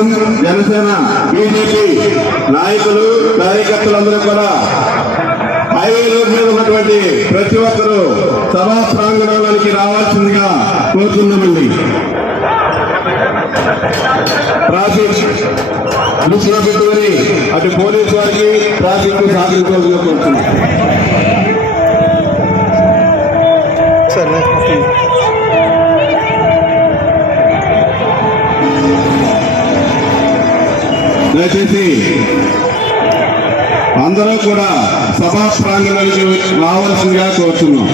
Telugu Desam Janasena BJP నాయకులు కార్యకర్తలందరూ కూడా హైవే రోడ్ మీద ఉన్నటువంటి ప్రతి ఒక్కరూ సభా ప్రాంగణంలోనికి రావాల్సిందిగా కోరుతున్నామండి ట్రాఫిక్ దృష్టిలో పెట్టుకుని అటు పోలీసు వారికి ట్రాఫిక్ సహకరించవలసిందిగా కోరుతున్నాం. దయచేసి అందరూ కూడా సభా ప్రాంగణానికి రావాల్సిందిగా కోరుతున్నాం.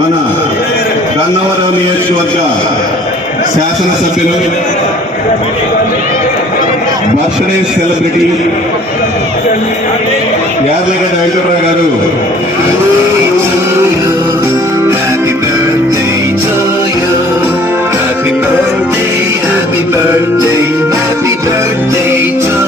మన గన్నవరం నియోజకవర్గ శాసనసభ్యులు బర్త్డే సెలబ్రిటీ యాదగడ్డ వెంకటరావు గారు. Birthday, happy birthday to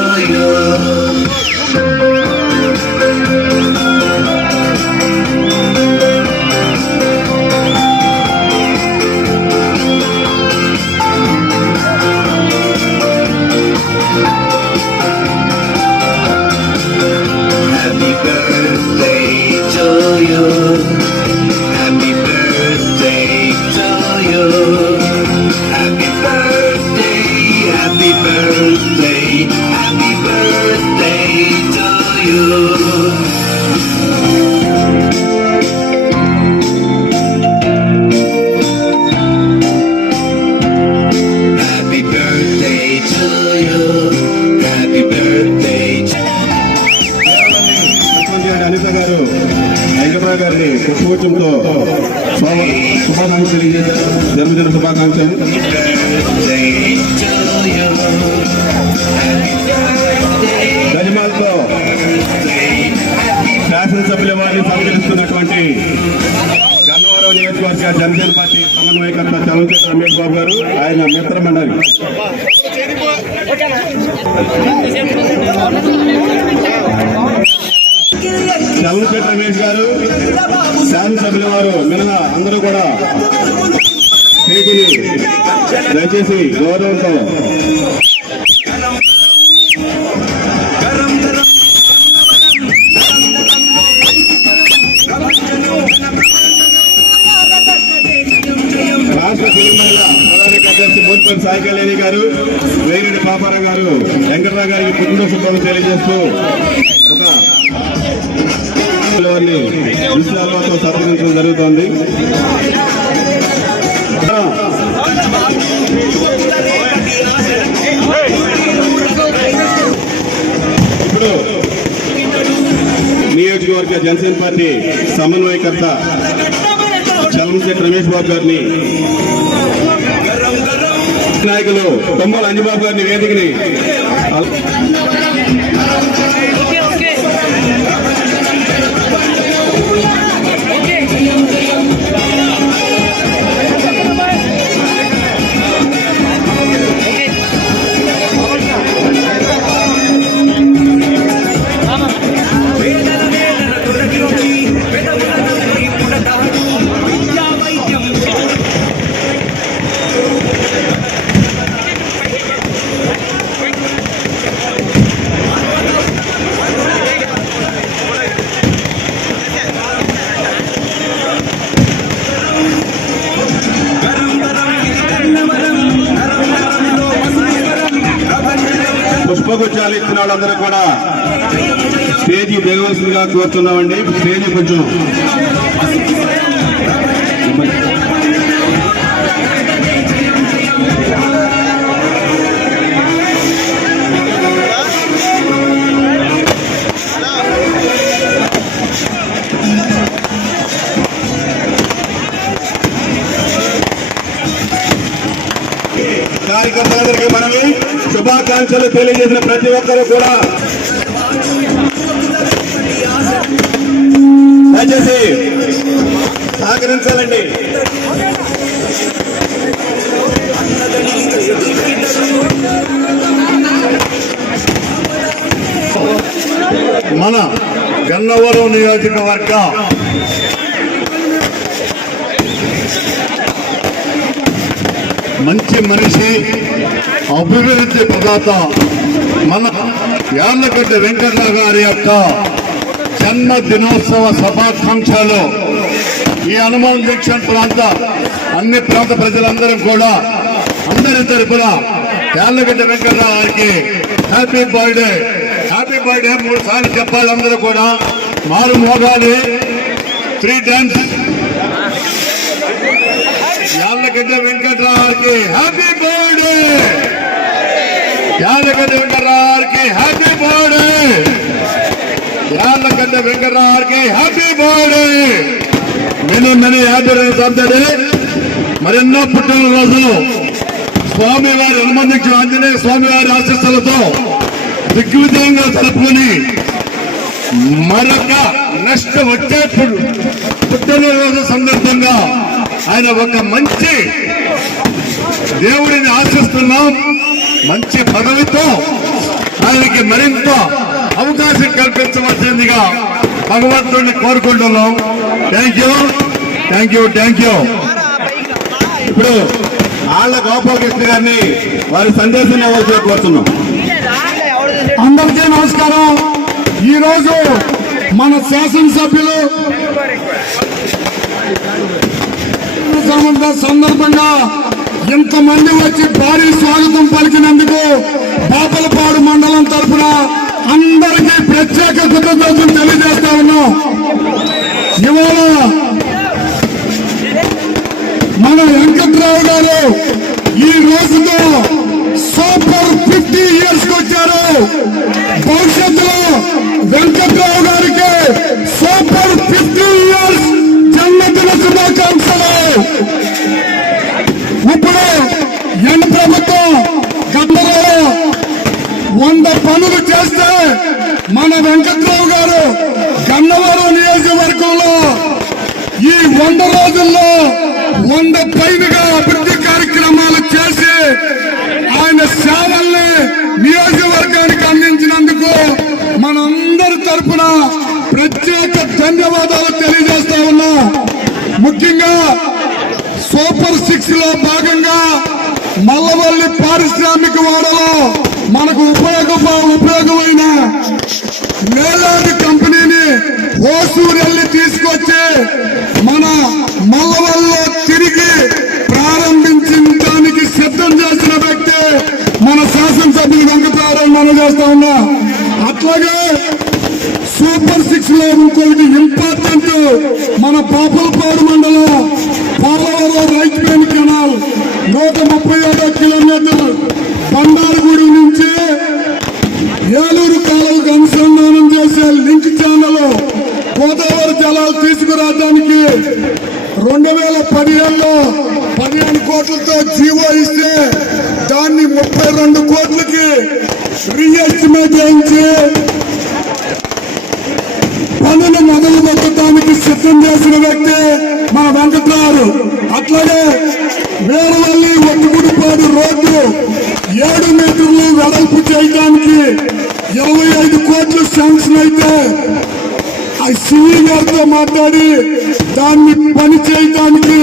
వారిని సంకరిస్తున్నటువంటి గన్నవరం నియోజకవర్గ జనసేన పార్టీ సమన్వయకర్త చలనచిత్ర రమేష్ బాబు గారు ఆయన మిత్రమండలి. మండలి రమేష్ గారు శాసనసభ్యుల వారు మినహా అందరూ కూడా దయచేసి గౌరవంతో సాయి కళ్యాణి గారు వేరెడ్డి పాపారావు గారు వెంకటరావు గారికి పుట్టిన శుభ్రం తెలియజేస్తూ ఒక విషయాలతో సత్కరించడం జరుగుతోంది ఇప్పుడు నియోజకవర్గ జనసేన పార్టీ సమన్వయకర్త చలమశెట్టి రమేష్ బాబు గారిని నాయకులు కొమ్మల అంజబాబు గారిని వేదికని పుష్పగుచ్చాలు వాళ్ళందరూ కూడా స్టేజీ దిగవలసిందిగా కోరుతున్నామండి. స్టేజీ కొంచెం. శుభాకాంక్షలు తెలియజేసిన ప్రతి ఒక్కరూ కూడా దయచేసి సహకరించాలండి. మన గన్నవరం నియోజకవర్గం మంచి మనిషి అభివృద్ధి ప్రదాత మన యార్లగడ్డ వెంకటరావు గారి యొక్క జన్మ దినోత్సవ సభాకాంక్షలు ఈ హనుమాన్ జంక్షన్ ప్రాంత అన్ని ప్రాంత ప్రజలందరూ కూడా అందరి తరపున యార్లగడ్డ వెంకటరావు గారికి హ్యాపీ బర్త్డే. హ్యాపీ బర్త్డే మూడు సార్లు చెప్పాలి అందరూ కూడా. మారు మోగాలి. త్రీ టైమ్స్ యాళ్ళగడ్డ వెంకట్రావుకి హ్యాపీ బర్త్డే యాళ్ళగడ్డ వెంకట్రావుకి హ్యాపీ బర్త్డే యాళ్ళగడ్డ వెంకట్రావుకి హ్యాపీ బర్త్డే మెనీ హ్యాపీ సందడి మరెన్నో పుట్టినరోజు స్వామి వారి అనుబంధించిన ఆంజనేయ స్వామి వారి ఆశీస్సులతో దిగ్విజయంగా జరుపుకొని మరొక నెక్స్ట్ వచ్చే పుట్టినరోజు సందర్భంగా ఆయన ఒక మంచి దేవుడిని ఆశిస్తున్నాం. మంచి పదవితో ఆయనకి మరింత అవకాశం కల్పించవలసిందిగా భగవంతుడిని కోరుకుంటున్నాం. Thank you thank you thank you ఇప్పుడు ఆళ్ళ గోపాలకృష్ణ గారిని వారి సందేశం ఇవ్వాల్సి కోరుతున్నాం. అందరికీ నమస్కారం. ఈరోజు మన శాసనసభ్యులు సంబంధ సందర్భంగా ఇంతమంది వచ్చి భారీ స్వాగతం పలికినందుకు బాపలపాడు మండలం తరఫున అందరికీ ప్రత్యేక కృతజ్ఞతలు తెలియజేస్తా ఉన్నాం. ఇవాళ మన వెంకట్రావు గారు ఈ రోజుతో సూపర్ ఫిఫ్టీ ఇయర్స్కి వచ్చారు. భవిష్యత్ పనులు చేస్తే మన వెంకట్రావు గారు గన్నవరం నియోజకవర్గంలో ఈ వంద రోజుల్లో వంద పైనగా అభివృద్ధి కార్యక్రమాలు చేసి ఆయన సేవల్ని నియోజకవర్గానికి అందించినందుకు మనందరి తరఫున ప్రత్యేక ధన్యవాదాలు తెలియజేస్తా ఉన్నా. ముఖ్యంగా సూపర్ సిక్స్లో భాగంగా మల్లవల్లి పారిశ్రామిక వాడలో మనకు ఉపయోగ ఉపయోగమైన మేలాది కంపెనీని ఓసూరు వెళ్ళి తీసుకొచ్చి మన మల్లవల్లో తిరిగి ప్రారంభించడానికి సిద్ధం చేసిన వ్యక్తి మన శాసనసభ్యులు వెంకటరావు మనం చేస్తా ఉన్నా. అట్లాగే సూపర్ సిక్స్లో ఇంకొకటి ఇంపార్టెంట్ మన పాపలపాడు మండలం పోలవరం రైట్ మెయిన్ కెనాల్ నూట ముప్పై ఏడో కిలోమీటర్ బండారుగూడి నుంచి ఏలూరు కాలువకు అనుసంధానం చేసే లింక్ ఛానల్ గోదావరి జలాలు తీసుకురావడానికి రెండు వేల పదిహేనులో పదిహేను కోట్లతో జీవో ఇస్తే దాన్ని ముప్పై రెండు కోట్లకి రీఎస్టిమేట్ చేయించి పనులు మొదలు పెట్టడానికి సిద్ధం చేసిన వ్యక్తి మన వెంకట్రావు. అట్లాగే శాంక్షన్ అయితే. ఆ సివి గారితో మాట్లాడి దాన్ని పని చేయడానికి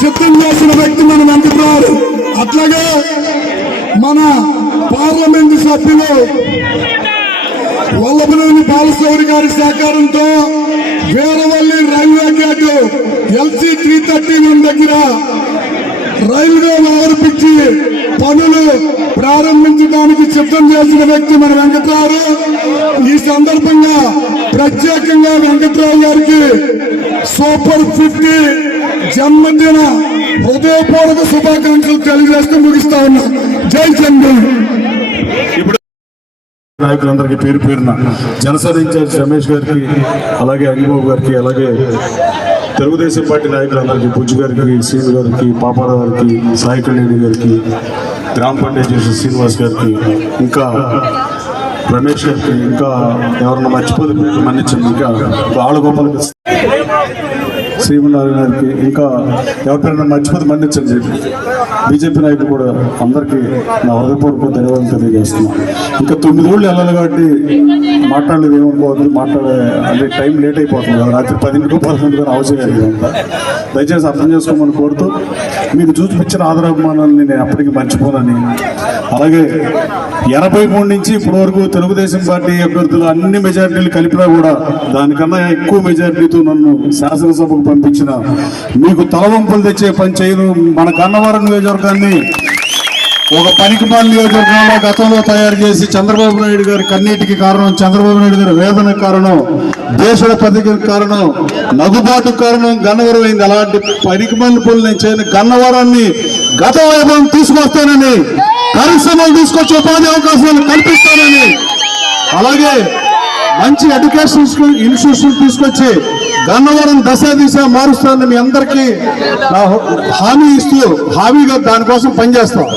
సిద్ధం చేసిన వ్యక్తి మన వెంకట్రావు. అట్లాగే మన పార్లమెంటు సభ్యులు వల్లభనేని బాలశౌరి గారి సహకారంతో Veeravalli railway gate L C three thirty one దగ్గర రైల్వే ఆర్పించి పనులు ప్రారంభించడానికి సిద్ధం చేసిన వ్యక్తి మన వెంకట్రావు. ఈ సందర్భంగా ప్రత్యేకంగా వెంకట్రావు గారికి సూపర్ ఫిఫ్టీ జన్మదిన హృదయపూర్వక శుభాకాంక్షలు తెలియజేస్తూ ముగిస్తా ఉన్నా. జై చంద్రు నాయకులందరికీ పేరు పేరున జనసేన ఇన్ఛార్జ్ రమేష్ గారికి అలాగే అనిబాబు గారికి అలాగే తెలుగుదేశం పార్టీ నాయకులందరికీ బుజ్జు గారికి శ్రీను గారికి పాపాడ గారికి సాయి కళ్యాణి గారికి గ్రామ పంచాయతీ చేసిన శ్రీనివాస్ గారికి ఇంకా రమేష్ గారికి ఇంకా ఎవరన్నా మర్చిపోతే మన్నించండి. ఇంకా ఆళ్ళగోపాల్ శ్రీమన్నారాయణ గారికి ఇంకా ఎవరికైనా మర్చిపోతే మన్నించండి. బీజేపీ నాయకులు కూడా అందరికీ నా హృదయపూర్వక ధన్యవాదాలు తెలియజేస్తున్నాను. ఇంకా తొమ్మిది రోజులు వెళ్ళాలి కాబట్టి మాట్లాడలేదు ఏమనుకోవద్దు మాట్లాడే అంటే టైం లేట్ అయిపోతుంది రాత్రి పదింటికి పదకొండుగా అవసరం ఇదంతా దయచేసి అర్థం చేసుకోమని కోరుతూ మీకు చూపించిన ఆదరాభిమానాన్ని నేను అప్పటికి మర్చిపోనని. అలాగే ఎనభై మూడు నుంచి ఇప్పటి వరకు తెలుగుదేశం పార్టీ అభ్యర్థులు అన్ని మెజారిటీలు కలిపినా కూడా దానికన్నా ఎక్కువ మెజారిటీతో నన్ను శాసనసభకు పంపించిన. మీకు తలవంపులు తెచ్చే పని చేయను. మన గన్నవరం నియోజకవర్గాన్ని ఒక పనికిమాల నియోజకవర్గంలో గతంలో తయారు చేసి చంద్రబాబు నాయుడు గారి కన్నీటికి కారణం చంద్రబాబు నాయుడు గారి వేదనకు కారణం దేశ పద్ధతికి కారణం నగుబాటుకు కారణం గన్నవరం అయింది అలాంటి పనికిమాల పనులు నేను చేయను. గన్నవరాన్ని గత వైభవం తీసుకొస్తానని పరిశ్రమలు తీసుకొచ్చి ఉపాధి అవకాశాలు కల్పిస్తానని అలాగే మంచి ఎడ్యుకేషన్ ఇన్స్టిట్యూషన్ తీసుకొచ్చి గన్నవరం దశ దిశ మారుస్తానని మీ అందరికీ హామీ ఇస్తూ హామీగా దానికోసం పనిచేస్తాం.